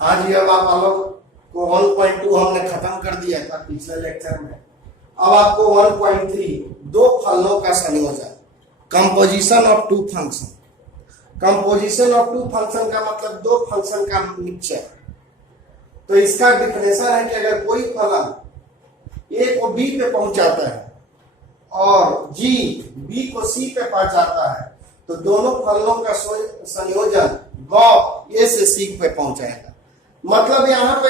हाँ जी, अब आप लोग को 1.2 हमने खत्म कर दिया था पिछले लेक्चर में। अब आपको 1.3 दो फलनों का संयोजन, composition of two function. Composition of two function का मतलब दो फंक्शन का मिक्सचर। तो इसका डिफिनेशन है कि अगर कोई फलन ए को बी पे पहुंचाता है और जी बी को सी पे पहुंचाता है तो दोनों फलनों का संयोजन गॉप ए से सी पे पहुंचाएगा। मतलब यहाँ पे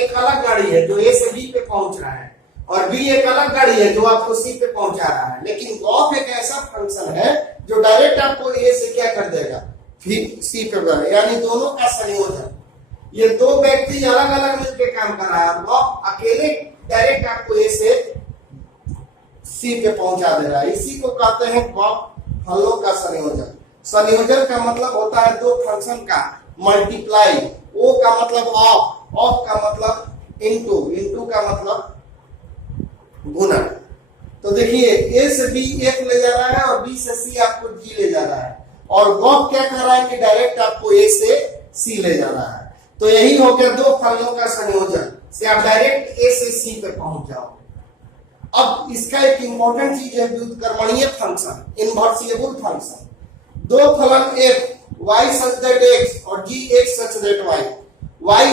एक अलग गाड़ी है जो ए से बी पे पहुंच रहा है और बी एक अलग गाड़ी है जो आपको सी पे पहुंचा रहा है। लेकिन गॉप एक ऐसा फंक्शन है जो डायरेक्ट आपको ए से क्या कर देगा, फिर सी पे, यानी दोनों का संयोजन। ये दो व्यक्ति अलग अलग मिलकर काम कर रहा है, गॉप अकेले डायरेक्ट आपको ए से सी पे पहुंचा दे रहा है। इसी को कहते हैं गॉप फलनों का संयोजन। संयोजन का मतलब होता है दो फंक्शन का मल्टीप्लाई। ओ का मतलब ऑफ, ऑफ का मतलब इनटू, इनटू का मतलब गुना। तो देखिए ए से बी एक ले जा रहा है और बी से सी आपको जी ले जा रहा है और गॉप क्या कर रहा है कि डायरेक्ट आपको ए से सी ले जा रहा है। तो यही हो गया दो फलनों का संयोजन से आप डायरेक्ट ए से सी पे पहुंच जाओ। अब इसका एक इंपॉर्टेंट चीज है व्युत्क्रमणीय फंक्शन, इनवर्सिबल फंक्शन। दो फलन F y such that x और g x such that y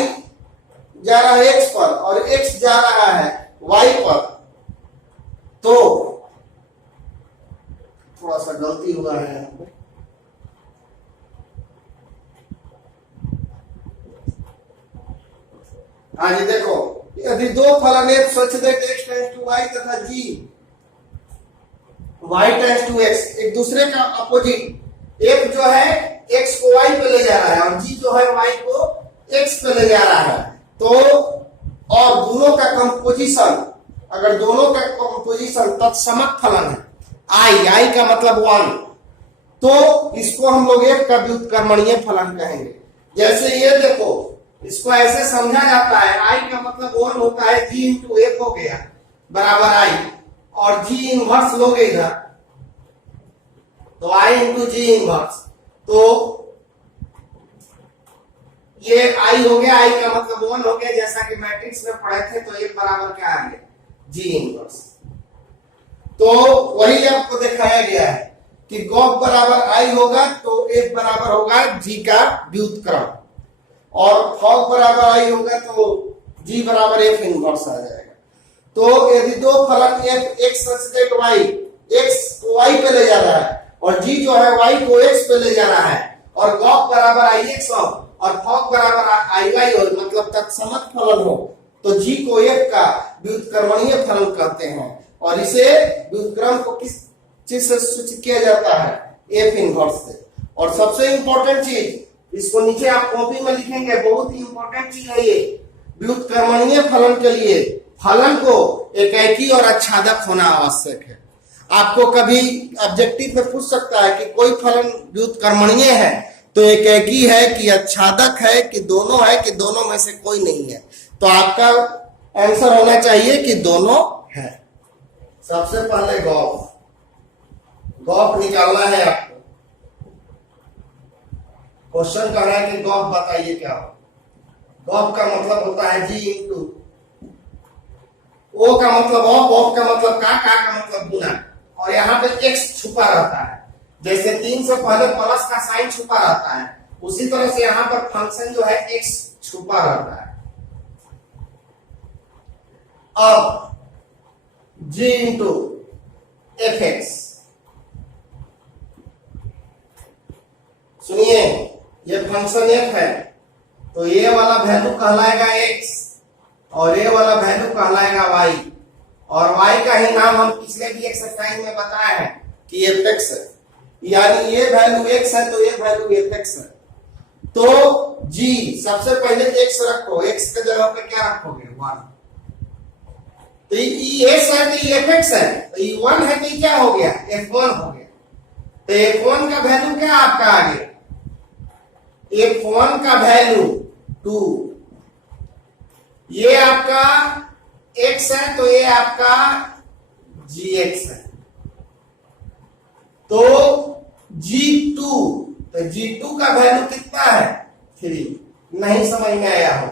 जा रहा है x पर और x जा रहा है y पर। तो थोड़ा सा गलती हुआ है यहाँ पे, हाँ जी देखो, यदि दो फलन f such that x tends to y तथा g y tends to x एक दूसरे का अपोजिट, f जो है x को y पे ले जा रहा है और g जो है y को x पे ले जा रहा है, तो और दोनों का कंपोजिशन, अगर दोनों का कंपोजिशन तत्समक फलन है i का मतलब 1, तो इसको हम लोग f का व्युत्क्रमणीय फलन कहेंगे। जैसे ये देखो, इसको ऐसे समझा जाता है i का मतलब 1 होता है, g इंटू f हो गया बराबर i और g इनवर्स लोगे इधर तो i इंटू जी इनवर्स, तो ये i हो गया, i का मतलब 1 हो गया, जैसा कि मैट्रिक्स में पढ़े थे। तो एक बराबर क्या आ गया, जी इनवर्स। तो वही आपको दिखाया गया है कि गॉप बराबर i होगा तो f बराबर होगा g का व्युत्क्रम और फॉग बराबर i होगा तो g बराबर f इनवर्स आ जाएगा। तो यदि दो फलन f x such that y x को y पे ले जा रहा है और g जो है y को x पे ले जा रहा है और गॉप बराबर ix और फॉग बराबर iy हो, मतलब तत्समक फलन हो, तो g को f का व्युत्क्रमणीय फलन कहते हैं। और इसे व्युत्क्रम को किस चीज से सूचित किया जाता है, f इनवर्स से। और सबसे इंपॉर्टेंट चीज, इसको नीचे आप कॉपी में लिखेंगे, बहुत ही इंपॉर्टेंट चीज है ये। व्युत्क्रमणीय फलन के लिए फलन को एकैकी और आच्छादक होना आवश्यक है। आपको कभी ऑब्जेक्टिव में पूछ सकता है कि कोई फलन व्युत्क्रमणीय है तो एकैकी है कि आच्छादक है कि दोनों है कि दोनों में से कोई नहीं है। तो आपका आंसर होना चाहिए कि दोनों है। सबसे पहले गॉप निकालना है आपको। क्वेश्चन कर रहा है कि गॉप बताइए क्या हो। गॉप का मतलब होता है जी इंटू ओ का मतलब ऑफ का मतलब का मतलब गुना, और यहाँ पे x छुपा रहता है। जैसे 3 से पहले प्लस का साइन छुपा रहता है, उसी तरह से यहाँ पर फंक्शन जो है x छुपा रहता है। अब g इंटू एफ एक्स, सुनिए ये फंक्शन f है तो ये वाला वैल्यू कहलाएगा x और ये वाला वैल्यू कहलाएगा y, और y का ही नाम हम पिछले भी एक्सरसाइज में बताया है कि fx है, यानी ये वैल्यू x है तो ये वैल्यू fx है। तो g सबसे पहले x रखो, x के जगह पे क्या रखोगे 1, तो ये s है तो ये fx है, तो ये 1 है तो क्या हो गया f1 हो गया। तो f1 का वैल्यू क्या आपका आ गया, f1 का वैल्यू 2, ये आपका x है तो ये आपका gx है। तो g2 का वैल्यू कितना है 3, नहीं समझ में आया हो,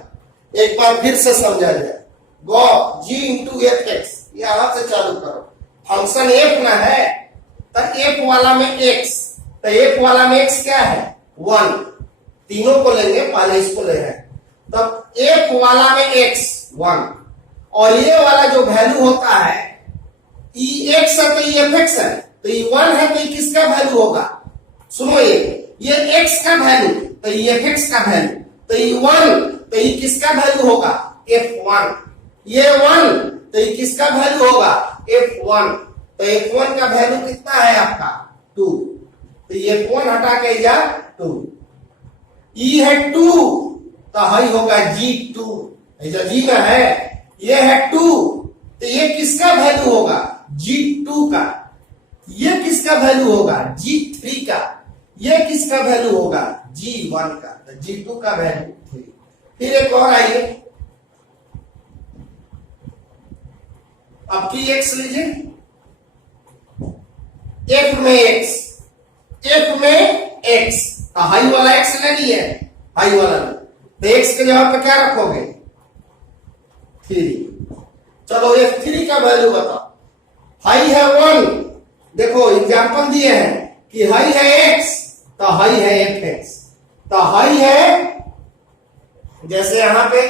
एक बार फिर से समझा जाए। गो जी इंटू एफ एक्स, यहां से चालू करो। फंक्शन एफ ना है तो एफ वाला में एक्स, तो एफ वाला में एक्स क्या है 1, तीनों को लेंगे, पहले इसको ले रहे हैं। तब एफ वाला में एक्स 1, और ये वाला जो वैल्यू होता है ई एक्स है तो ई एफ एक्स है, तो ई 1 है तो ये किसका वैल्यू होगा, सुनो ये एक्स का वैल्यू तो ये एफ एक्स का वैल्यू, तो ये 1 तो ये किसका वैल्यू होगा f1, ये 1 तो ये किसका वैल्यू होगा f1, तो f1 का वैल्यू कितना है आपका 2, तो ये f1 हटा के जा 2, e है 2 तो हाई होगा g2, ऐसा g में है, ये है 2 तो ये किसका वैल्यू होगा g2 का, ये किसका वैल्यू होगा g3 का, ये किसका वैल्यू होगा g1 का, तो g2 का वैल्यू 3। फिर एक और आइए, अब की एक्स लीजिए, एफ में एक्स, एफ में एक्स, तो हाई वाला एक्स ले लिए, हाई वाला तो एक्स के जगह पे क्या रखोगे 3। चलो f3 का वैल्यू बताओ, हाई है 1, देखो एग्जांपल दिए हैं कि हाई है x तो हाई है fx, तो हाई है जैसे यहां पे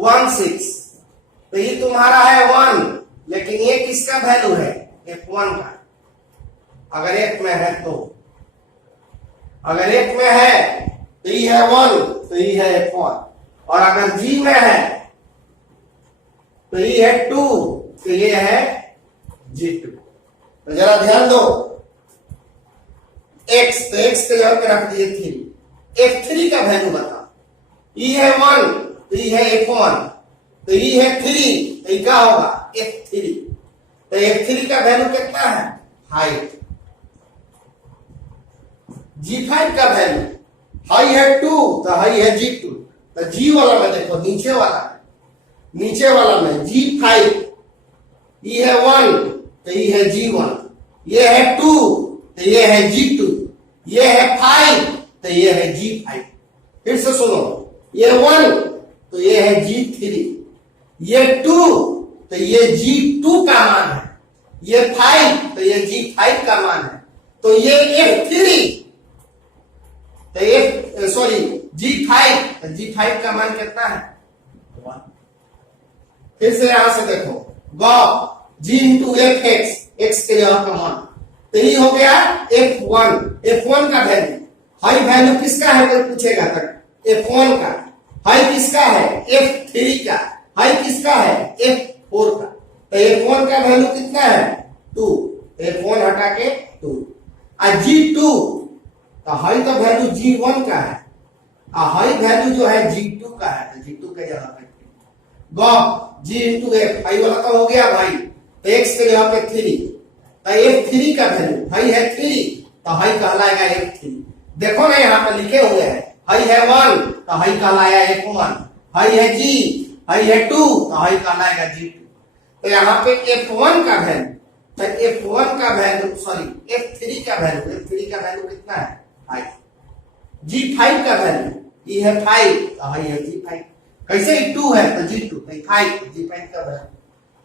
1 6, तो ये तुम्हारा है 1, लेकिन ये किसका वैल्यू है f1 का, अगर f में है तो, अगर f में है तो ये है 1 तो ये है f1, और अगर g में है तो ये है 2 तो ये है g2। तो जरा ध्यान दो, x तो x के जगह पे रख दिए 3, f3 का वैल्यू बताओ, ये है 1 तो ये है f1, तो ये है 3 तो ये क्या होगा f3, तो f3 का वैल्यू कितना है हाइट, g5 का वैल्यू, हाई है 2 तो हाई है g2, तो g वाला में देखो नीचे वाला है, नीचे वाला में g5, ये है 1 तो ये है g1, ये है 2 तो ये है g2, ये है 5 तो ये है g5। फिर से सुनो, ये 1 तो ये है g3, ये 2 तो ये g2 का मान है, ये 5 तो ये g5 का मान है, तो ये f3 तो सॉरी g5, तो g5 का मान कितना है 1। फिर से यहां से देखो, गो g into f x, x के जगह का मान, तो ये हो गया f1, f1 का वैल्यू, हाई वैल्यू किसका है कोई पूछेगा तक, f1 का, हाई किसका है f3 का, हाई किसका है f4 का, तो f1 का वैल्यू कितना है 2, f1 हटा के 2, और g2 तो हाई तो वैल्यू g1 का है, और हाई वैल्यू जो है g2 का है, तो g2 के जगह पे गो g इंटू एफ, हाई वाला तो हो गया भाई, तो x के जगह पे 3, तो f3 का वैल्यू हाई है 3 तो हाई कहलाएगा f3। देखो ना यहाँ पे लिखे हुए हैं, हाई है 1 तो हाई कहलाएगा f1, हाई है g, हाई है 2 तो हाई कहलाएगा g2। तो यहाँ पे f1 का वैल्यू, तो f1 का वैल्यू सॉरी f3 का वैल्यू, f3 का वैल्यू कितना है हाई, g5 का वैल्यू ये है 5 तो हाई है g5, कैसे 2 है तो g2 तो 5 g5 का वैल्यू।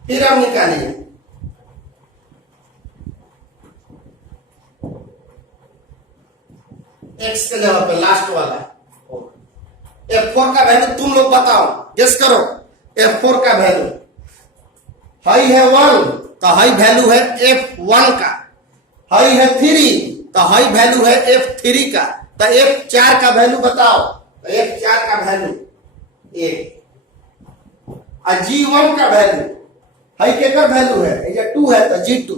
फिर अब निकालिए, x के जगह पे लास्ट वाला f4 का वैल्यू तुम लोग बताओ, गेस करो, f4 का वैल्यू हाई है 1 तो हाई वैल्यू है f1 का, हाई है 3 तो हाई वैल्यू है f3 का, तो f4 का वैल्यू बताओ, तो f4 का वैल्यू 1, और g1 का वैल्यू, हाई के का वैल्यू है ये 2 है तो g2,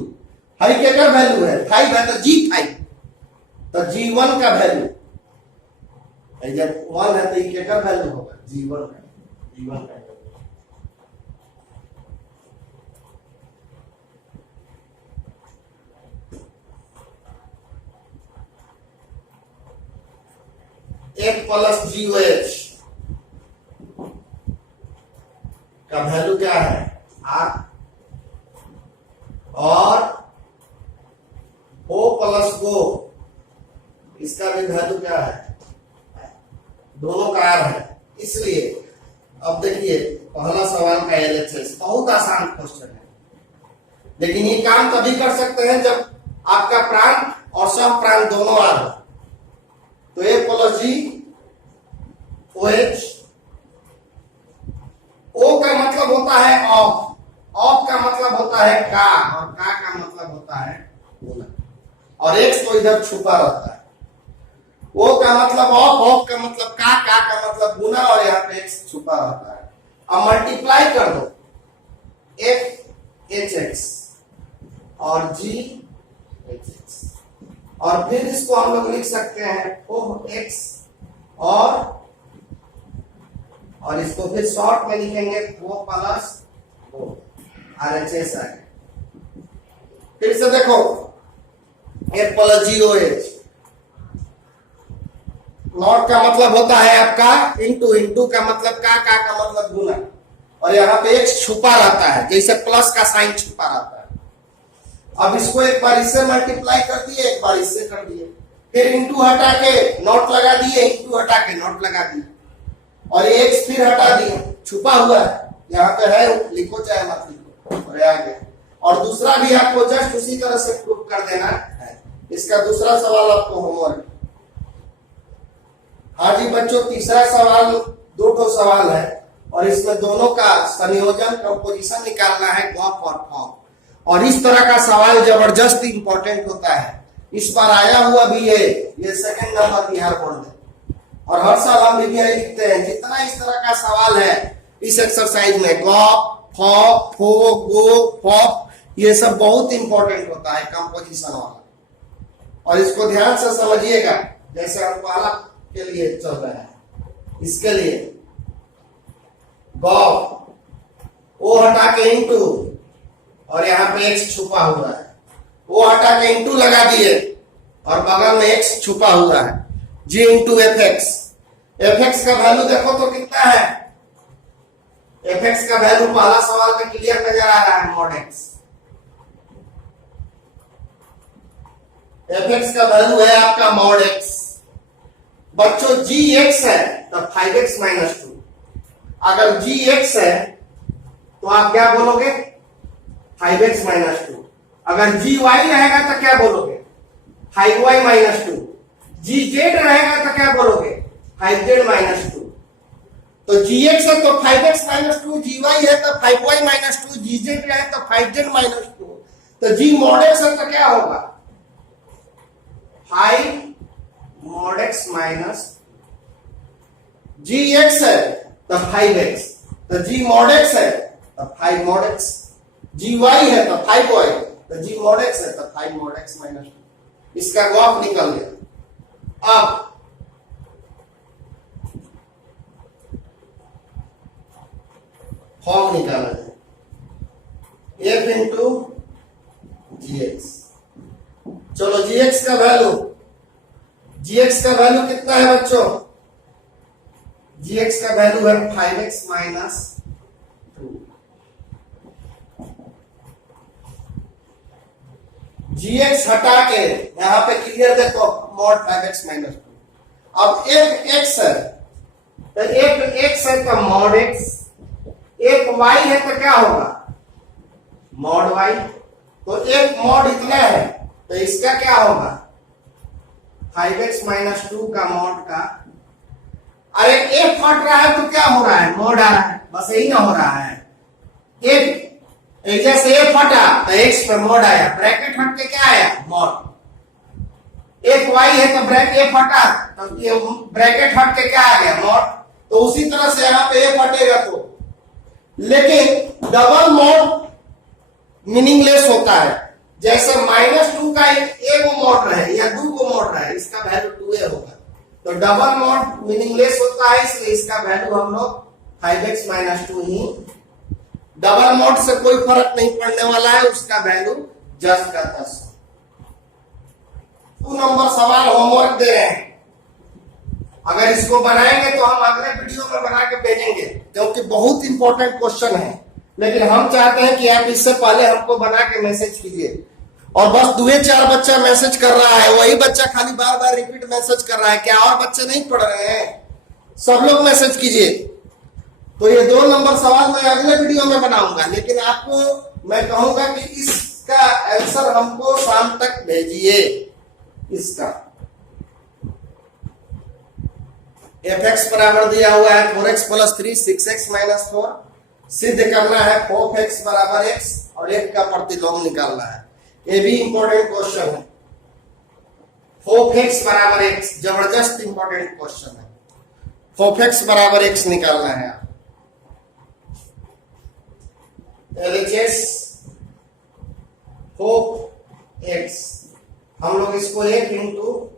हाई के का वैल्यू है 5 है तो g5, तो g1 का वैल्यू जब 1 है तो ये क्या वैल्यू होगा g1 का, g1 का f प्लस GOH का वैल्यू क्या है R, और O प्लस GO इसका भी वैल्यू क्या है, दोनों का R है, इसलिए अब देखिए पहला सवाल का एलएचएस बहुत आसान क्वेश्चन है, लेकिन ये काम तभी कर सकते हैं जब आपका प्रांत और सम प्रांत दोनों आ रहा। तो ए प्लस जी ओ एच, ओ का मतलब होता है ऑफ, ऑफ का मतलब होता है का, और का मतलब होता है गुना, और एक्स तो इधर छुपा रहता है। ओ का मतलब ऑफ, ऑफ का मतलब का मतलब गुना, और यहाँ पे एक्स छुपा रहता है। अब मल्टीप्लाई कर दो एफ एच एक्स और जी एच एक्स, और फिर इसको हम लोग लिख सकते हैं ओ एक्स, और इसको फिर शॉर्ट में लिखेंगे O plus O, R H S आ गया। फिर से देखो F plus G O H, not का मतलब होता है आपका इंटू, इंटू का मतलब का मतलब गुना, और यहाँ पे एक्स छुपा रहता है, जैसे प्लस का साइन छुपा रहता है। अब इसको एक बार इससे मल्टीप्लाई कर दिए, एक बार इससे कर दिए, फिर इंटू हटा के नॉट लगा दिए, इंटू हटा के नॉट लगा दिए, और एक्स फिर हटा दिए, छुपा हुआ है, यहाँ पे है, लिखो चाहे मत लिखो, और आ गया। और दूसरा भी आपको जस्ट उसी तरह से प्रूव कर देना है। इसका दूसरा सवाल आपको होमवर्क। हाँ जी बच्चों, तीसरा सवाल दो ठो सवाल है, और इसमें दोनों का संयोजन कंपोजिशन निकालना है, गॉप और फॉर्म। और इस तरह का सवाल जबरदस्त इंपॉर्टेंट होता है, इस बार आया हुआ भी है, ये सेकंड नंबर बिहार बोर्ड में, और हर साल हम भी लिखते हैं। जितना इस तरह का सवाल है इस एक्सरसाइज में, गॉप, फॉप, फो, गो, फॉप, ये सब बहुत इंपॉर्टेंट होता है कंपोजिशन वाला, और इसको ध्यान से समझिएगा। जैसे हम पहला के लिए चल रहा है, इसके लिए गॉप, ओ हटा के इंटू, और यहाँ पे एक्स छुपा हुआ है, वो हटा के इंटू लगा दिए, और बगल में एक्स छुपा हुआ है, g into f x. F x का वैल्यू देखो तो कितना है, एफ एक्स का वैल्यू पहला सवाल में क्लियर नजर आ रहा है, मॉड एक्स। एफ एक्स का वैल्यू है आपका मॉड एक्स। बच्चों जी एक्स है तो 5x माइनस 2, अगर जी एक्स है तो आप क्या बोलोगे 5x माइनस 2, अगर जी वाई रहेगा तो क्या बोलोगे 5y माइनस 2, जी जेड रहेगा तो क्या बोलोगे 5z माइनस 2। तो जी एक्स है तो 5x माइनस 2, जी वाई है तो 5y माइनस 2, जी जेड है तो 5z माइनस 2, तो जी मॉड एक्स है तो क्या होगा 5 मॉड एक्स माइनस, जी एक्स है तो 5x, तो जी मॉड एक्स है तो 5 मॉड एक्स, जी वाई है तो 5y, तो जी मॉड एक्स है तो 5 मॉड एक्स माइनस 2। इसका ग्राफ निकल गया। अब फॉर्म निकाला जाए, एफ इंटू जी एक्स। चलो जी एक्स का वैल्यू, जी एक्स का वैल्यू कितना है बच्चों, जी एक्स का वैल्यू है 5x माइनस 2। जी एक्स हटा के यहां पे क्लियर देखो मॉड 5x माइनस 2। अब एक एक्स है तो एक एक्स है तो मॉड एक्स, एक वाई है तो क्या होगा मॉड वाई, तो एक मॉड इतना है तो इसका क्या होगा 5x माइनस 2 का मॉड का। अरे एक फट रहा है तो क्या हो रहा है मॉड आ रहा है, बस यही ना हो रहा है। एक जैसे ए फटा तो एक्स पर मॉड आया, ब्रैकेट हट के क्या आया मॉड। एक वाई है तो ब्रैकेट ए फटा तो ये ब्रैकेट हट के क्या आ गया मॉड, तो उसी तरह से यहाँ पे ए फटेगा तो, लेकिन डबल मॉड मीनिंगलेस होता है। जैसे -2 का एक मॉड रहे या 2 को मॉड रहे, इसका वैल्यू 2a होगा, तो डबल मॉड मीनिंगलेस होता है, इसलिए इसका वैल्यू हम लोग 5x माइनस 2 ही, डबल मॉड से कोई फर्क नहीं पड़ने वाला है, उसका वैल्यू जस्ट का 10। 2 नंबर सवाल होमवर्क दे रहे हैं, अगर इसको बनाएंगे तो हम अगले वीडियो में बना के भेजेंगे, क्योंकि बहुत इंपॉर्टेंट क्वेश्चन है। लेकिन हम चाहते हैं कि आप इससे पहले हमको बना के मैसेज कीजिए, और बस 2-4 बच्चा मैसेज कर रहा है, वही बच्चा खाली बार बार रिपीट मैसेज कर रहा है, क्या और बच्चे नहीं पढ़ रहे हैं। सब लोग मैसेज कीजिए। तो ये 2 नंबर सवाल मैं अगले वीडियो में बनाऊंगा, लेकिन आपको मैं कहूंगा कि इसका आंसर हमको शाम तक भेजिए। इसका fx बराबर दिया हुआ है 4x प्लस 3 6x माइनस 4, सिद्ध करना है 4x बराबर x और 1 का प्रतिलोम निकालना है। ये भी इंपॉर्टेंट क्वेश्चन है। 4x बराबर x जबरदस्त इंपॉर्टेंट क्वेश्चन है। 4x बराबर x निकालना है। LHS 4x हम लोग इसको 1 इंटू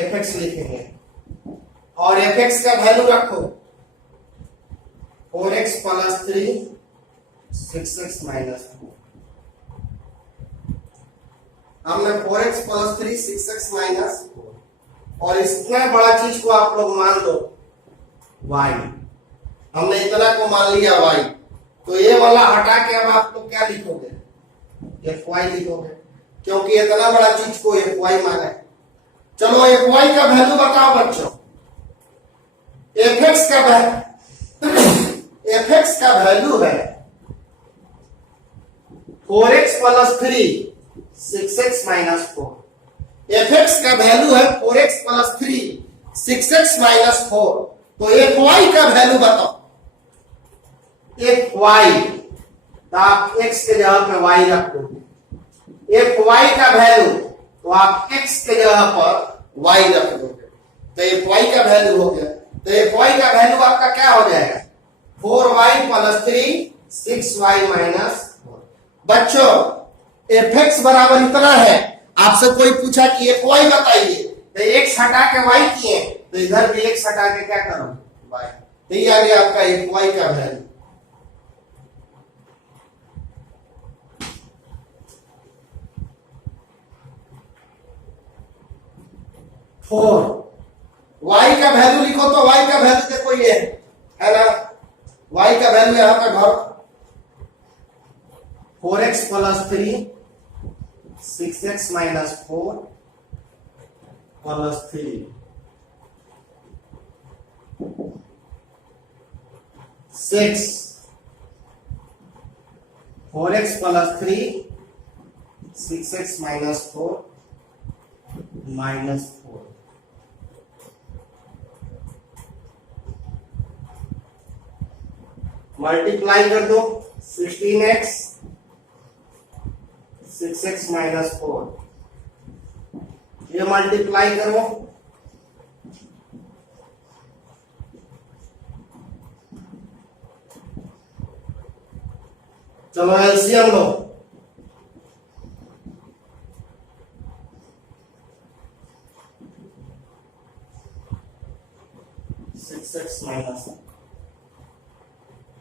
fx लिखेंगे और fx का वैल्यू रखो 4x प्लस 3 6x माइनस 4। हमने 4x प्लस 3 6x माइनस 4 और इतना बड़ा चीज को आप लोग मान लो y। हमने इतना को मान लिया y, तो ये वाला हटा के अब आप लोग क्या लिखोगे? fy लिखोगे, क्योंकि इतना बड़ा चीज को fy माना है। चलो fy का वैल्यू बताओ बच्चों। fx का वैल्यू है 4x plus 3 6x minus 4। fx का वैल्यू है 4x प्लस 3 6x माइनस 4। तो fy का वैल्यू बताओ। fy तो आप x के जगह पे y रख दोगे। fy का वैल्यू तो आप x के जगह पर y रख दोगे, तो fy का वैल्यू हो गया। तो fy का वैल्यू आपका क्या हो जाएगा? 4y plus 3 6y minus 4। बच्चों fx बराबर इतना है। आपसे कोई पूछा कि fy बताइए, तो x हटा के y किए, तो इधर भी x हटा के क्या करोगे? y। तो ये आ गया आपका fy का वैल्यू। y का वैल्यू लिखो, तो y का वैल्यू देखो ये है ना, y का वैल्यू यहां पे घर 4x plus 3 6x minus 4 plus 3 6 4x plus 3 6x minus 4 minus 4। Multiply कर दो 16x 6x माइनस 4। ये मल्टीप्लाई करो चलो एलसीएम लो। 6x minus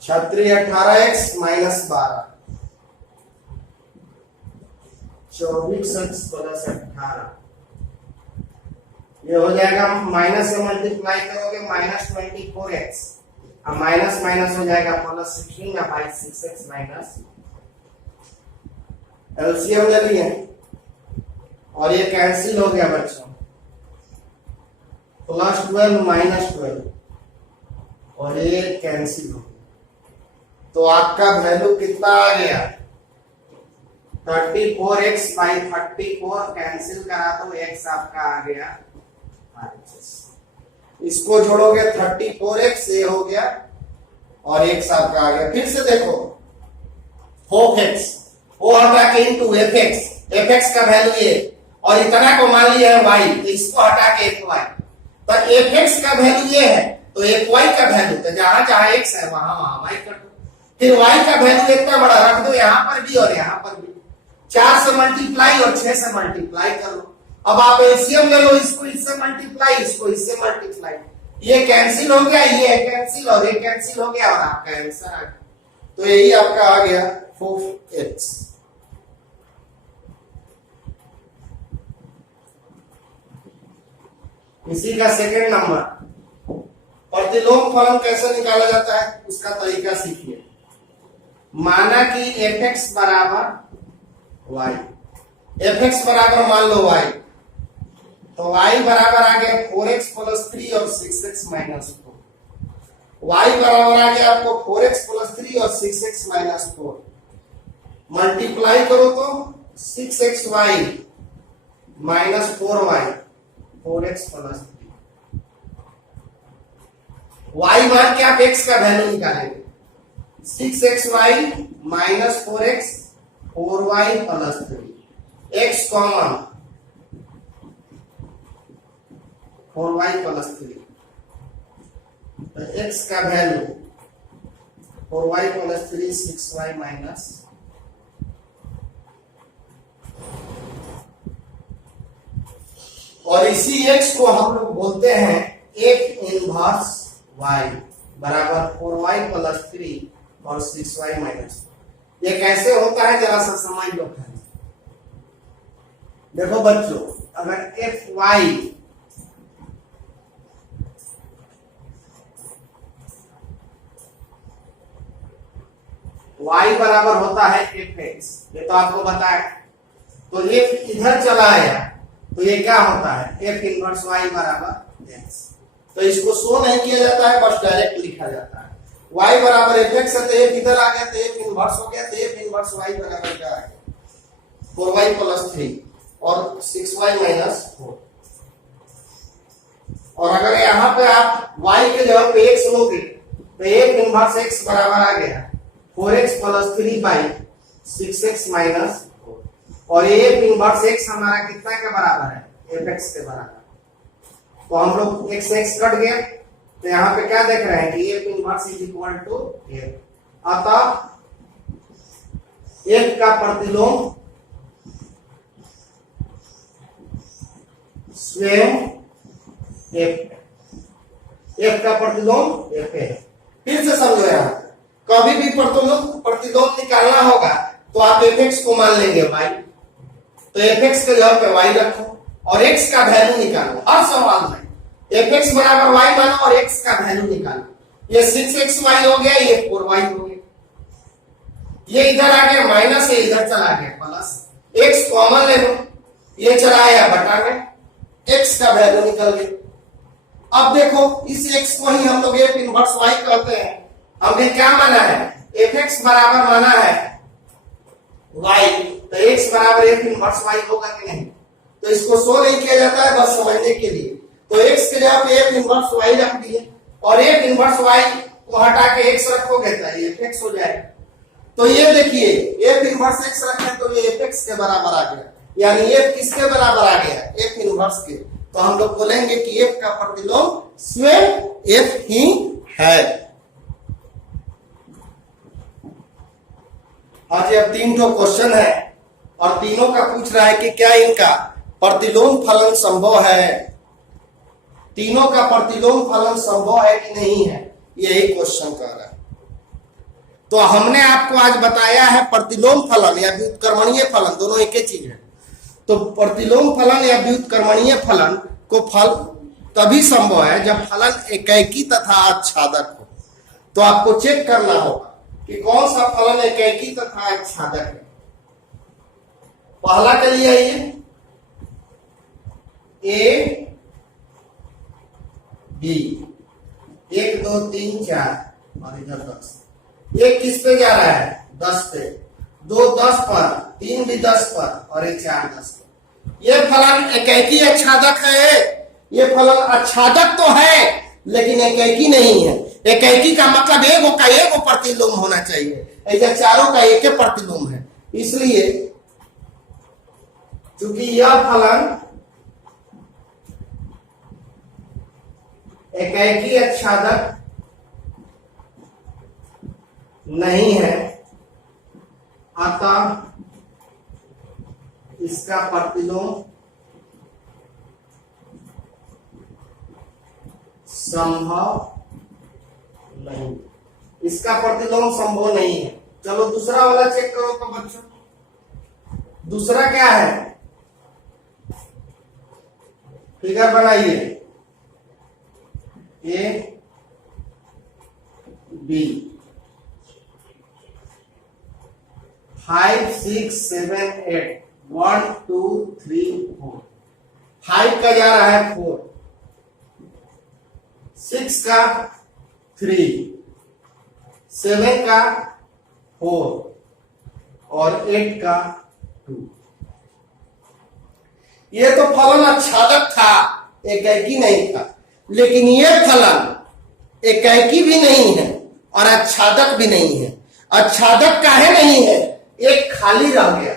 36 18x minus 12 24x plus 18। ये हो जाएगा, माइनस से मल्टीप्लाई करोगे माइनस 24x, अब माइनस माइनस हो जाएगा plus 16 by 6x minus. LCM ले लिए और ये कैंसिल हो गया बच्चों। प्लस 12 माइनस 12 और ये कैंसिल हो गया। तो आपका वैल्यू कितना आ गया? 34x बाई 34 कैंसिल करा तो x आपका आ गया RHS। इसको जोड़ोगे 34x ये हो गया और x आपका आ गया। फिर से देखो 4x वो हटा के इंटू fx का वैल्यू ये और इतना को मान लिया है y, तो इसको हटा के fy, तो fx का वैल्यू ये है तो fy का वैल्यू, तो जहां जहां x है वहां वहां y कर दो। फिर y का वैल्यू इतना बड़ा रख दो यहां पर भी और यहां पर भी। 4 से मल्टीप्लाई और 6 से मल्टीप्लाई कर लो। अब आप एलसीएम ले लो, इसको इससे मल्टीप्लाई, इसको इससे मल्टीप्लाई, ये कैंसिल हो गया, ये कैंसिल और ये कैंसिल हो गया और आपका आंसर आ गया। तो यही आपका आ गया 4x। इसी का सेकंड नंबर, प्रतिलोम फलन कैसे निकाला जाता है उसका तरीका सीखिए। माना कि fx बराबर y, fx बराबर मान लो y, तो y बराबर आ गया 4x प्लस 3 और 6x माइनस 4। y बराबर आ गया आपको 4x प्लस 3 और 6x माइनस 4। मल्टीप्लाई करो तो 6xy minus 4y 4x plus 3। y मान के आप x का वैल्यू निकालेंगे 6xy minus 4x 4y plus 3। x common 4y plus 3। तो x का value 4y plus 3 6y minus, और इसी x को हम लोग बोलते हैं f इनवर्स y बराबर 4y प्लस 3 और 6y माइनस। ये कैसे होता है जरा सा समझ लो। देखो बच्चों, अगर fy y बराबर होता है fx, ये तो आपको बताया। तो f इधर चला आया तो ये क्या होता है f इनवर्स y बराबर x। तो इसको शो नहीं किया जाता है, बस डायरेक्ट लिखा जाता है। y बराबर fx है तो f इधर आ गया तो f इनवर्स हो गया। तो f इनवर्स y बराबर क्या आ गया 4y प्लस 3 और 6y माइनस 4। और अगर यहाँ पे आप y के जगह पे x लोगे तो f इनवर्स x बराबर आ गया 4x plus 3 by 6x minus 4। और f इनवर्स x हमारा कितना के बराबर है fx के बराबर। तो हम लोग x कट गया तो यहाँ पे क्या देख रहे हैं कि f inverse is equal to f। अतः f का प्रतिलोम स्वयं f का प्रतिलोम f है। फिर से समझो, यहाँ कभी भी प्रतिलोम निकालना होगा तो आप fx को मान लेंगे y, तो fx के जगह पे y रखो और x का वैल्यू निकालो। हर सवाल में fx बराबर y मानो और x का वैल्यू निकालो। ये 6xy हो गया, ये 4y हो गया, ये इधर आ गया माइनस, ये इधर चला गया प्लस। x कॉमन ले लो, ये चला आया बटा में, x का वैल्यू निकल गया। अब देखो इस x को ही हम लोग f इनवर्स y कहते हैं। हमने क्या माना है fx बराबर माना है y, तो x बराबर f इनवर्स y होगा कि नहीं। तो इसको शो नहीं किया जाता है, बस समझने के लिए। तो x के जगह पे f इनवर्स y रख दिए और f इनवर्स y को हटा के x रखोगे तो ये fx हो जाएगा। तो ये देखिए f इनवर्स x रखें तो ये fx के बराबर आ गया, यानी f किसके बराबर आ गया f इनवर्स के। तो हम लोग बोलेंगे कि f का प्रतिलोम स्वयं f ही है। आज अब 3 क्वेश्चन है और तीनों का पूछ रहा है कि क्या इनका प्रतिलोम फलन संभव है। तीनों का प्रतिलोम फलन संभव है कि नहीं है, यही क्वेश्चन कर रहा है। तो हमने आपको आज बताया है प्रतिलोम फलन या व्युत्क्रमणीय फलन दोनों एक ही चीज है। तो प्रतिलोम फलन या व्युत्क्रमणीय फलन को फल तभी संभव है जब फलन एकैकी तथा आच्छादक हो। तो आपको चेक करना होगा कि कौन सा फलन एकैकी तथा आच्छादक है। पहला के लिए आइए ए बी 1 2 3 4 और इधर 10। एक किस पे जा रहा है 10 पे, 2 10 पर, 3 भी 10 पर और ये 4 10 पर। ये फलन एकैकी आच्छादक है। ये फलन आच्छादक तो है लेकिन एकैकी नहीं है। एकैकी का मतलब एगो का एगो प्रतिलोम होना चाहिए, ऐसा चारों का एक प्रतिलोम है। इसलिए चूंकि यह फलन एकैकी आच्छादक नहीं है, अतः इसका प्रतिलोम संभव नहीं। इसका प्रतिलोम संभव नहीं है। चलो दूसरा वाला चेक करो तो बच्चों, दूसरा क्या है, फिगर बनाइए ए बी 5 6 7 8 1 2 3 4 5 का जा रहा है 4, 6 का 3, 7 का 4 और 8 का 2। ये तो फलन आच्छादक था, एकैकी नहीं था। लेकिन ये फलन एकैकी भी नहीं है और आच्छादक भी नहीं है। आच्छादक काहे नहीं है? एक खाली रह गया,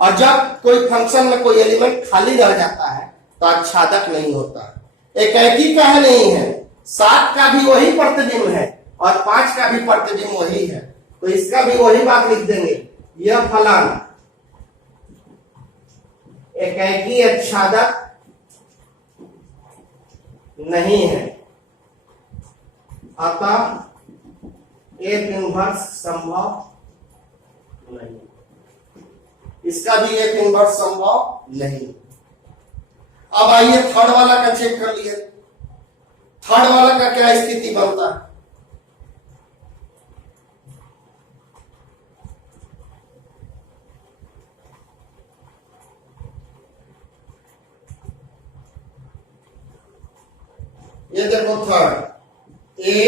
और जब कोई फंक्शन में कोई एलिमेंट खाली रह जाता है तो आच्छादक नहीं होता। एकैकी काहे नहीं है? 7 का भी वही प्रतिबिंब है और 5 का भी प्रतिबिंब वही है, तो इसका भी वही बात लिख देंगे। यह फलन एकैकी आच्छादक नहीं है, अतः एक इनवर्स संभव नहीं, इसका भी एक इनवर्स संभव नहीं। अब आइए थर्ड वाला का चेक कर लिए। थर्ड वाला का क्या स्थिति बनता है? ये देखो थर्ड, ए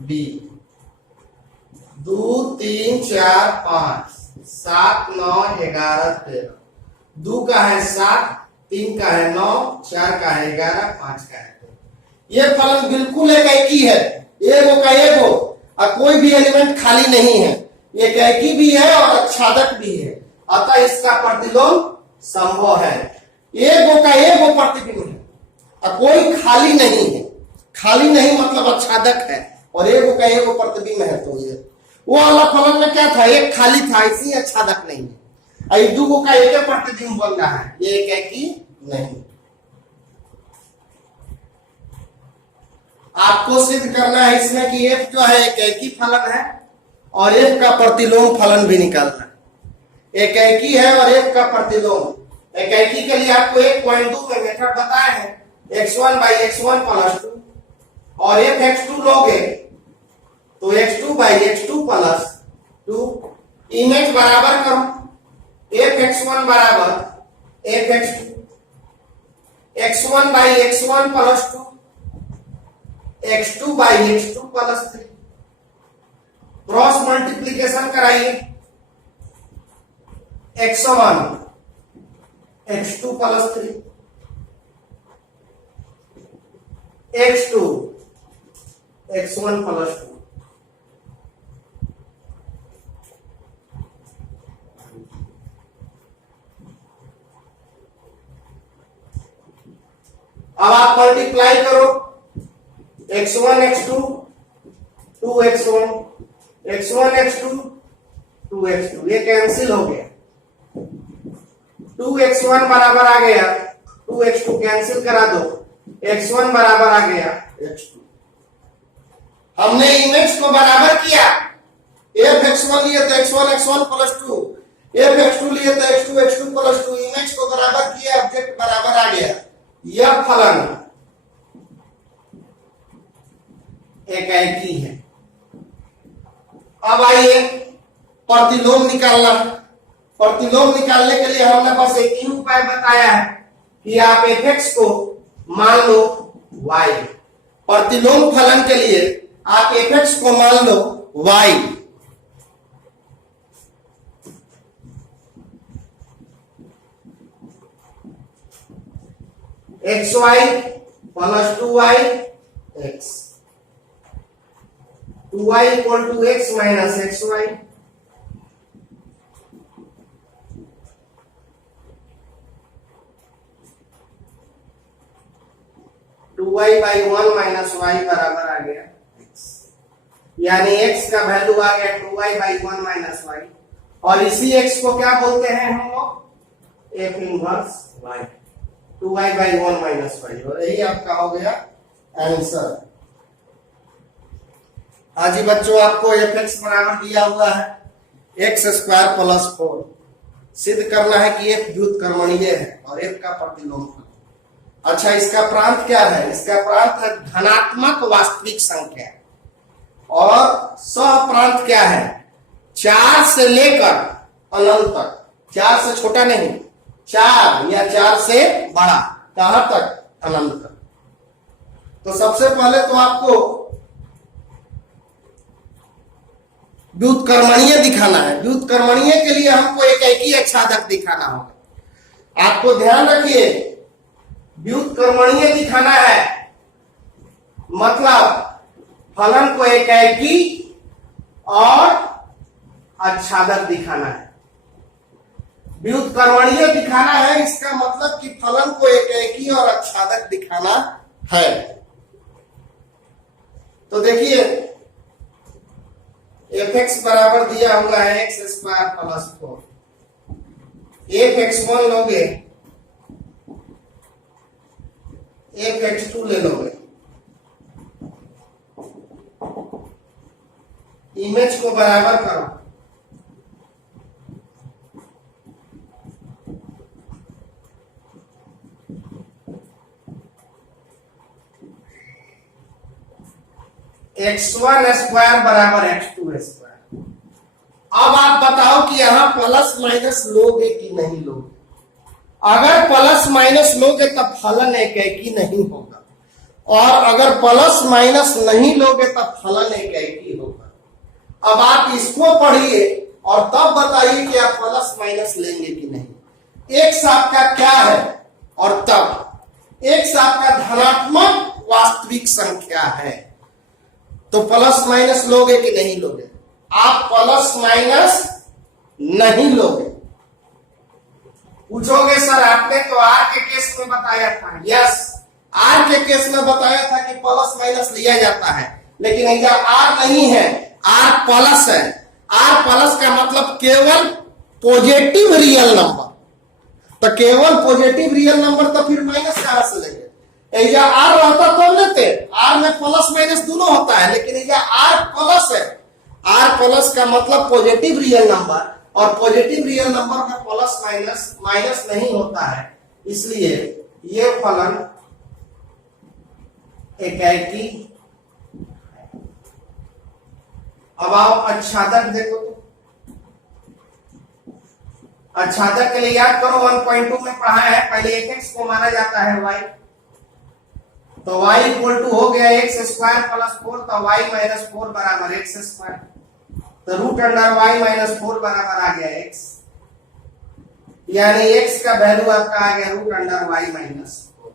बी, 2 3 4 5 7 9 11 13। 2 का है 7, 3 का है 9, 4 का है 11, 5 का है 2। ये फलन बिल्कुल एकैकी है, एगो का एगो, और कोई भी एलिमेंट खाली नहीं है। ये एकैकी भी है और आच्छादक भी है, अतः इसका प्रतिलोम संभव है। एगो का एगो प्रतिबिंब है और कोई खाली नहीं है। खाली नहीं मतलब आच्छादक है, और एगो का एगो प्रतिबिंब है। तो ये वो वाला फलन में क्या था? एक खाली था, इसलिए आच्छादक नहीं है। और 2 का एक प्रतिबिंब बन रहा है, ये एकैकी नहीं। आपको सिद्ध करना है इसमें कि f जो है एकैकी फलन है और f का प्रतिलोम फलन भी निकालना है। एकैकी है और f का प्रतिलोम। एकैकी के लिए आपको 1.2 में मेथड बताए हैं, x1 by x1 प्लस 2, और f(x2) लोगे तो x2 by x2 plus 2। Image बराबर करो, f(x1) बराबर f(x2), x1 by x1 plus 2, x2 by x2 plus 3। Cross multiplication कराइए, x1 x2 plus 3, x2 x1 plus 2। अब आप मल्टीप्लाई करो, x1 x2 2x1, x1 x2 2x2, ये कैंसिल हो गया। 2x1 बराबर आ गया 2x2, कैंसिल करा दो, x1 बराबर आ गया x2। हमने इमेज को बराबर किया, f(x1) लिए तो x1 x1 प्लस 2, f(x2) लिए तो x2 x2 प्लस 2। इमेज को बराबर किया, ऑब्जेक्ट बराबर आ गया। यह फलन एकैकी है। अब आइए प्रतिलोम निकालना। प्रतिलोम निकालने के लिए हमने बस एक ही उपाय बताया है कि आप f(x) को मान लो y। प्रतिलोम फलन के लिए आप f(x) को मान लो y। xy plus 2y x, 2y equal to x minus xy, two y by 1 minus y बराबर आ गया x, यानी x का वैल्यू आ गया 2y बाई 1 माइनस वाई, और इसी x को क्या बोलते हैं हम लोग? f inverse y, 2y by 1 minus y, और यही आपका हो गया आंसर। हाँ जी बच्चों, आपको f(x) बराबर दिया हुआ है x² प्लस 4। सिद्ध करना है कि f व्युत्क्रमणीय है और f का प्रतिलोम। अच्छा, इसका प्रांत क्या है? इसका प्रांत है धनात्मक वास्तविक संख्या, और सह प्रांत क्या है? 4 से लेकर अनंत तक। 4 से छोटा नहीं, 4 या 4 से बड़ा, कहां तक? अनंत तक। तो सबसे पहले तो आपको व्युत्क्रमणीय दिखाना है। व्युत्क्रमणीय के लिए हमको एक ही आच्छादक दिखाना होगा। आपको ध्यान रखिए, व्युत्क्रमणीय दिखाना है मतलब फलन को एकाएकी और आच्छादक दिखाना है। व्युत्क्रमणीय दिखाना है, इसका मतलब कि फलन को एकाएकी और आच्छादक दिखाना है। तो देखिए fx बराबर दिया हुआ है एक्स स्क्वायर प्लस 4। fx1 लोगे, fx2 ले लोगे, इमेज को बराबर करो, x1 स्क्वायर बराबर x2 स्क्वायर। अब आप बताओ कि यहां प्लस माइनस लोगे कि नहीं लोगे? अगर प्लस माइनस लोगे तब फलन एकाएकी नहीं होगा, और अगर प्लस माइनस नहीं लोगे तब फलन एकाएकी होगा। अब आप इसको पढ़िए और तब बताइए कि आप प्लस माइनस लेंगे कि नहीं। एक्स आपका क्या है, और तब एक्स आपका धनात्मक वास्तविक संख्या है, तो प्लस माइनस लोगे कि नहीं लोगे? आप प्लस माइनस नहीं लोगे। पूछोगे सर आपने तो आर के केस में बताया था। यस, आर के केस में बताया था कि प्लस माइनस लिया जाता है, लेकिन यहाँ आर नहीं है, आर प्लस है। आर प्लस का मतलब केवल पॉजिटिव रियल नंबर। तो केवल पॉजिटिव रियल नंबर, तो फिर माइनस कहां से लेंगे? आर रहता तो लेते, आर में प्लस माइनस दोनों होता है, लेकिन आर प्लस है। आर प्लस का मतलब पॉजिटिव रियल नंबर, और पॉजिटिव रियल नंबर में प्लस माइनस माइनस नहीं होता है, इसलिए ये फलन एकाएकी। अब आप आच्छादक देखो, तो आच्छादक के लिए याद करो 1.2 में पढ़ा है, पहले x को माना जाता है y, तो y इक्वल टू हो गया x स्क्वायर प्लस 4, तो y माइनस 4 बराबर x स्क्वायर, तो रूट अंडर y माइनस 4 बराबर आ गया x, यानी x का वैल्यू आपका आ गया रूट अंडर y माइनस 4।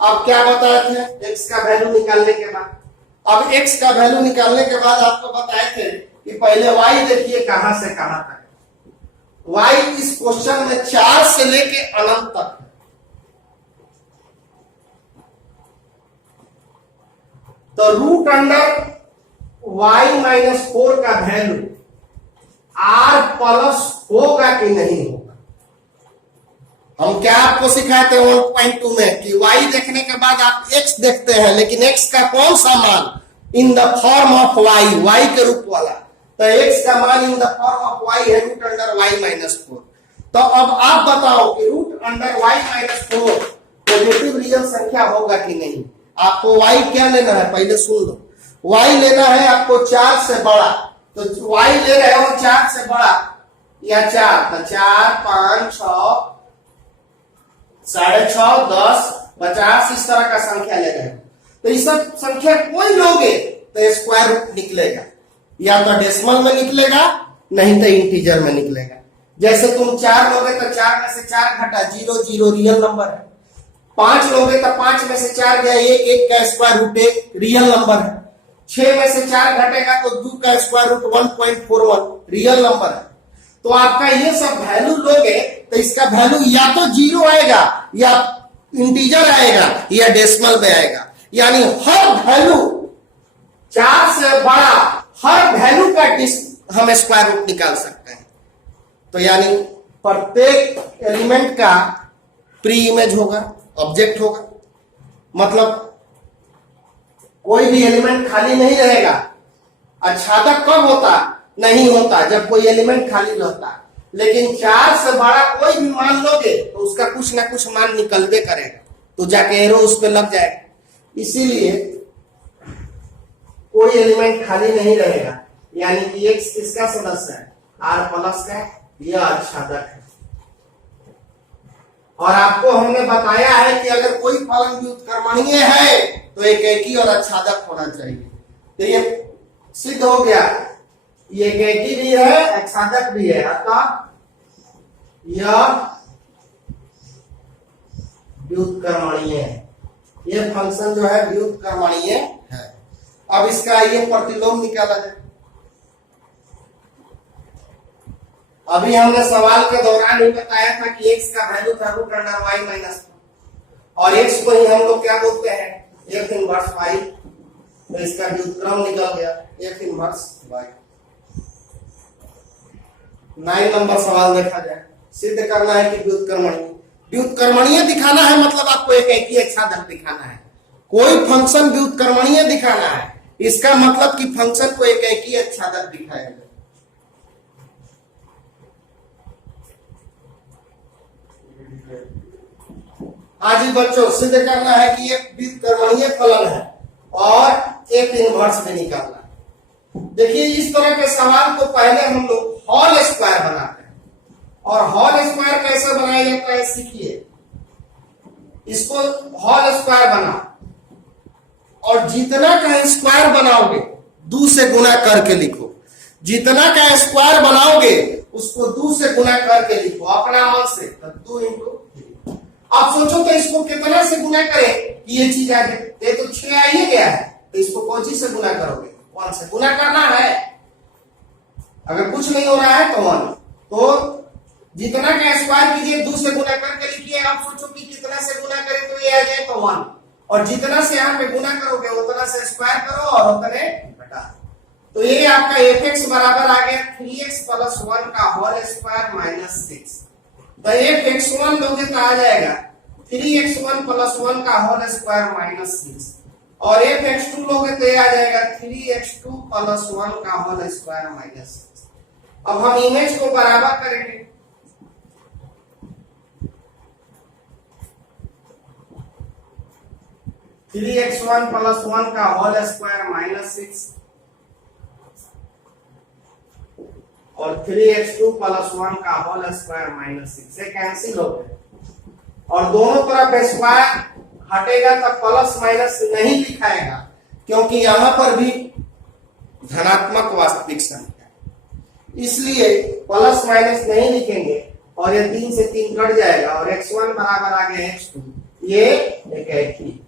अब क्या बताए थे x का वैल्यू निकालने के बाद? अब x का वैल्यू निकालने के बाद आपको बताए थे कि पहले y देखिए कहां से कहां तक। y इस क्वेश्चन में 4 से लेके अनंत तक है। तो रूट अंडर y माइनस 4 का वैल्यू r प्लस होगा कि नहीं होगा? हम क्या आपको सिखाए थे 1.2 में कि y देखने के बाद आप x देखते हैं, लेकिन x का कौन सा मान? In the form of y के रूप वाला। तो x का मान in the form of y है रूट अंडर y माइनस 4। तो अब आप बताओ कि root under y minus 4 positive real संख्या होगा कि नहीं? आपको y क्या लेना है पहले सुन लो। y लेना है आपको 4 से बड़ा, तो y ले रहे हो 4 से बड़ा या 4, तो 4, 5, 6, 6.5, 10, 50 इस तरह का संख्या ले रहे हो। तो इस सब संख्या कोई लोगे तो स्क्वायर रूट निकलेगा, या तो डेसिमल में निकलेगा, नहीं तो इंटीजर में निकलेगा। जैसे तुम 4 लोगे तो 4 में से 4 घटा 0, 0 रियल नंबर है। 5 लोगे तो 5 में से 4 गया 1, 1 का स्क्वायर रूट 1 रियल नंबर है। 6 में से 4 घटेगा तो 2 का स्क्वायर रूट 1.41 रियल नंबर है। तो आपका ये सब वैल्यू लोगे तो इसका वैल्यू या तो 0 आएगा, या इंटीजर आएगा, या डेसिमल में आएगा। यानी हर वैल्यू 4 से बड़ा हर वैल्यू का हम स्क्वायर रूट निकाल सकते हैं। तो यानी प्रत्येक एलिमेंट का प्री इमेज होगा, ऑब्जेक्ट होगा, मतलब कोई भी एलिमेंट खाली नहीं रहेगा। आच्छादक कब होता? नहीं होता जब कोई एलिमेंट खाली रहता। लेकिन 4 से बड़ा कोई भी मान लोगे तो उसका कुछ ना कुछ मान निकलबे करेगा, तो जाके एरो उस पर लग जाएगा। इसीलिए कोई एलिमेंट खाली नहीं रहेगा, यानी कि x किसका सदस्य है? r प्लस का, यह आच्छादक है। और आपको हमने बताया है कि अगर कोई फलन व्युत्क्रमणीय है तो एकैकी और आच्छादक होना चाहिए। तो ये सिद्ध हो गया, ये एकैकी भी है आच्छादक भी है, अतः यह व्युत्क्रमणीय है। ये फंक्शन जो है व्युत्क्रमणीय है। अब इसका ये प्रतिलोम निकाला जाए। अभी हमने सवाल के दौरान ही बताया था कि x का वैल्यू था √y माइनस, और x को ही हम लोग क्या बोलते हैं, f इनवर्स y। तो इसका व्युत्क्रम निकल गया f इनवर्स y। 9 नंबर सवाल देखा जाए। सिद्ध करना है कि व्युत्क्रमणीय दिखाना है, मतलब आपको एकैकी आच्छादक दिखाना है। कोई फंक्शन व्युत्क्रमणीय दिखाना है, इसका मतलब कि फंक्शन को एकैकी आच्छादक दिखाएगा। आज ही बच्चों सिद्ध करना है कि ये व्युत्क्रमणीय फलन है और f इनवर्स भी निकालना है। देखिए इस तरह के सवाल को पहले हम लोग होल स्क्वायर बनाते हैं, और होल स्क्वायर कैसे बनाया जाता है सीखिए। इसको होल स्क्वायर बना, और जितना का स्क्वायर बनाओगे 2 से गुना करके लिखो। जितना का स्क्वायर बनाओगे उसको 2 से गुना करके लिखो अपना मन से। 2 × 3। आप सोचो तो इसको कितना से गुना करें कि ये चीज आ जाए। ये तो 6 आ ही गया है, तो इसको कौन सी से गुना करोगे? 1 से गुना करना है। अगर कुछ नहीं हो रहा है तो 1। तो जितना का स्क्वायर कीजिए 2 से गुना करके लिखिए। आप सोचो कि कितना से गुना करें तो ये आ जाए तो 1, और जितना से यहाँ पे गुना करोगे उतना से स्क्वायर करो और उतने घटा। तो ये आपका fx बराबर आ गया 3x + 1 का होल स्क्वायर माइनस 6। तो fx1 लोगे तो आ जाएगा 3x1 + 1 का होल स्क्वायर माइनस 6, और fx2 लोगे तो ये आ जाएगा 3x2 + 1 का होल स्क्वायर माइनस 6। अब हम इमेज को बराबर करेंगे। थ्री x1 + 1 का होल स्क्वायर माइनस 6 और 3x2 + 1 का होल स्क्वायर माइनस 6 से कैंसिल हो गए, और दोनों तरफ स्क्वायर हटेगा तो प्लस माइनस नहीं लिखाएगा, क्योंकि यहां पर भी धनात्मक वास्तविक संख्या, इसलिए प्लस माइनस नहीं लिखेंगे, और ये 3 से 3 कट जाएगा, और x1 बराबर आ गया x2। ये एकैकी।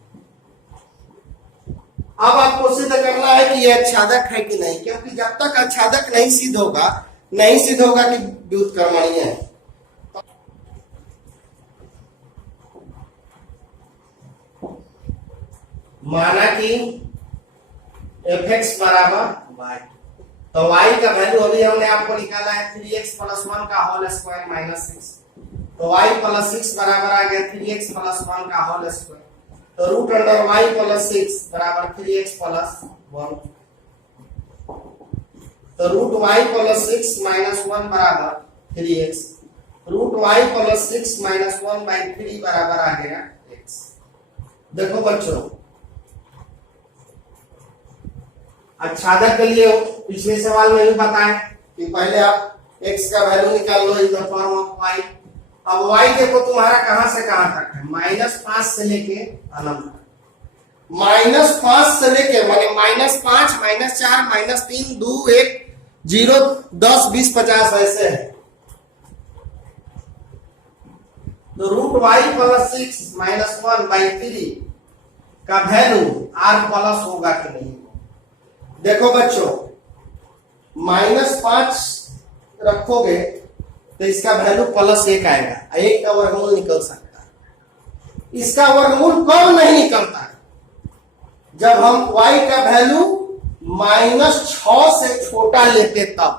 अब आपको सिद्ध करना है कि ये आच्छादक है कि नहीं, क्योंकि जब तक आच्छादक नहीं सिद्ध होगा कि व्युत्क्रमणीय है। माना कि fx बराबर y, तो y का वैल्यू अभी हमने आपको निकाला है 3x + 1 का होल स्क्वायर माइनस 6। तो y + 6 बराबर आ गया 3x + 1 का होल स्क्वायर। तो √y + 6 बराबर 3x + 1। तो √y + 6 - 1 बराबर 3x। √y + 6 - 1/3 बराबर आ गया x। देखो बच्चों, आच्छादक के लिए पिछले सवाल में भी बताया कि पहले आप x का वैल्यू निकाल लो in the form of y। अब y देखो तुम्हारा कहां से कहां तक है, -5 से लेके अनंत तक। -5 से लेके माने -5, -4, -3, 2, 1, 0, 10, 20, 50 ऐसे है। तो √y + 6 - 1/3 का वैल्यू r प्लस होगा कि नहीं? देखो बच्चों, -5 रखोगे तो इसका वैल्यू +1 आएगा, 1 का वर्गमूल निकल सकता है। इसका वर्गमूल कब नहीं निकलता है? जब हम y का वैल्यू -6 से छोटा लेते तब,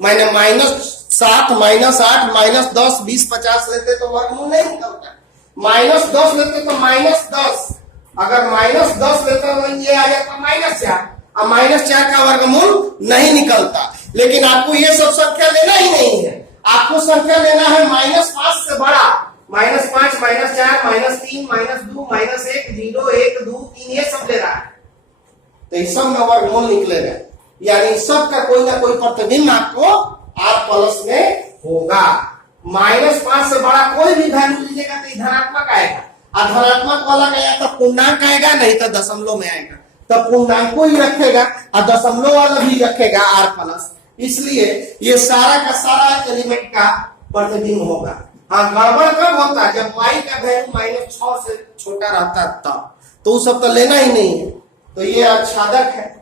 मैंने -7, -8, -10, 20, 50 लेते तो वर्गमूल नहीं निकलता। -10 लेते तो -10, अगर -10 लेते तो ये आ जाता -4, अब -4 का वर्गमूल नहीं निकलता। लेकिन आपको ये सब संख्या लेना ही नहीं है, आपको संख्या लेना है -5 से बड़ा, -5, -4, -3, -2, -1, 0, 1, 2, 3, ये सब ले रहा है, तो इस सब में वर्गमूल निकलेगा, यानी सब का कोई ना कोई प्रतिबिंब आपको r प्लस में होगा। -5 से बड़ा कोई भी वैल्यू लीजिएगा तो धनात्मक आएगा, और धनात्मक वाला का या तो पूर्णांक आएगा नहीं तो दशमलव में आएगा, तो पूर्णांक को ही रखेगा और दशमलव वाला भी रखेगा r प्लस, इसलिए ये सारा का सारा एलिमेंट का प्रतिबिंब होगा। हाँ, गड़बड़ कब होता है जब y का वैल्यू -6 से छोटा रहता है तब, तो वो सब तो लेना ही नहीं है, तो ये आच्छादक है।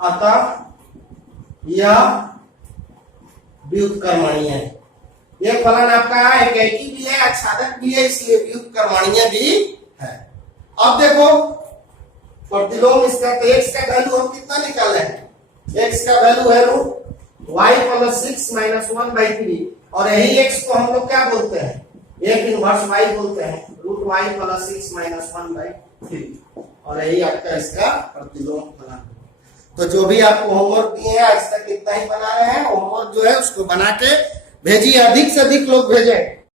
अतः यह व्युत्क्रमणीय है। ये फलन आपका एकैकी भी है, आच्छादक भी है, इसलिए व्युत्क्रमणीय भी है। अब देखो प्रतिलोम इसका, तो x का वैल्यू हम कितना निकाल रहे हैं, x का वैल्यू है y प्लस 6 माइनस 1/3, और यही x को हम लोग क्या बोलते हैं, एक इनवर्स y बोलते हैं, √y प्लस 6 माइनस 1/3, और यही आपका इसका प्रतिलोम फलन। तो जो भी आपको होमवर्क दिए हैं आज तक इतना ही बना रहे हैं, होमवर्क जो है उसको बना के भेजिए, अधिक से अधिक लोग भेजें।